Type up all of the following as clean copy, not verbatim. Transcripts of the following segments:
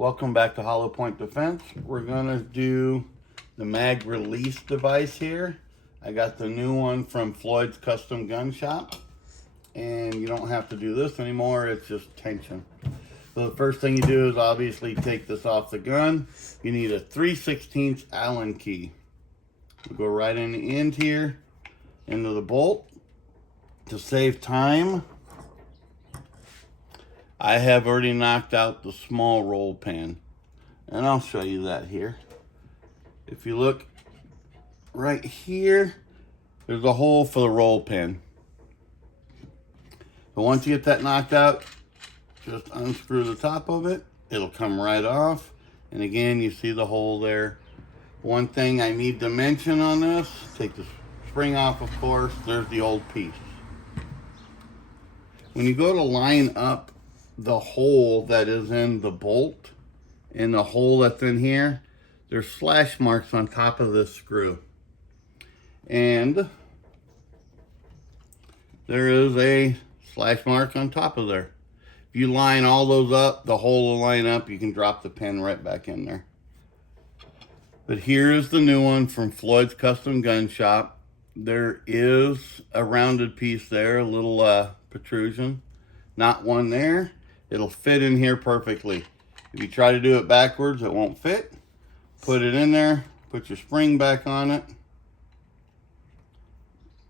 Welcome back to Hollow Point Defense. We're gonna do the mag release device here. I got the new one from Floyd's Custom Gun Shop, and you don't have to do this anymore. It's just tension. So the first thing you do is obviously take this off the gun. You need a 3/16 Allen key. You go right in the end here, into the bolt. To save time, I have already knocked out the small roll pin, and I'll show you that here. If you look right here, there's a hole for the roll pin. So once you get that knocked out, just unscrew the top of it. It'll come right off. And again, you see the hole there. One thing I need to mention on this, take the spring off, of course, there's the old piece. When you go to line up the hole that is in the bolt and the hole that's in here, there's slash marks on top of this screw. And there is a slash mark on top of there. If you line all those up, the hole will line up. You can drop the pin right back in there. But here is the new one from Floyd's Custom Gun Shop. There is a rounded piece there, a little protrusion. Not one there. It'll fit in here perfectly. If you try to do it backwards, it won't fit. Put it in there, put your spring back on it.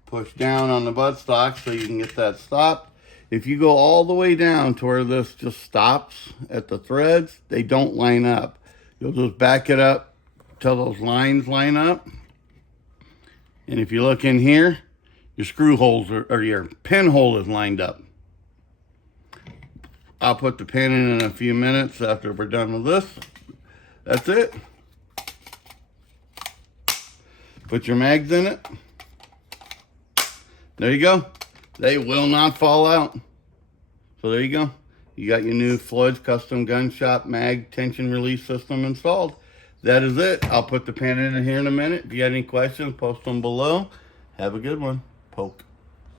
Push down on the buttstock so you can get that stopped. If you go all the way down to where this just stops at the threads, they don't line up. You'll just back it up till those lines line up. And if you look in here, your screw holes or your pin hole is lined up. I'll put the pin in a few minutes after we're done with this. That's it. Put your mags in it. There you go. They will not fall out. So there you go. You got your new Floyd's Custom Gun Shop mag tension release system installed. That is it. I'll put the pin in here in a minute. If you got any questions, post them below. Have a good one. Poke.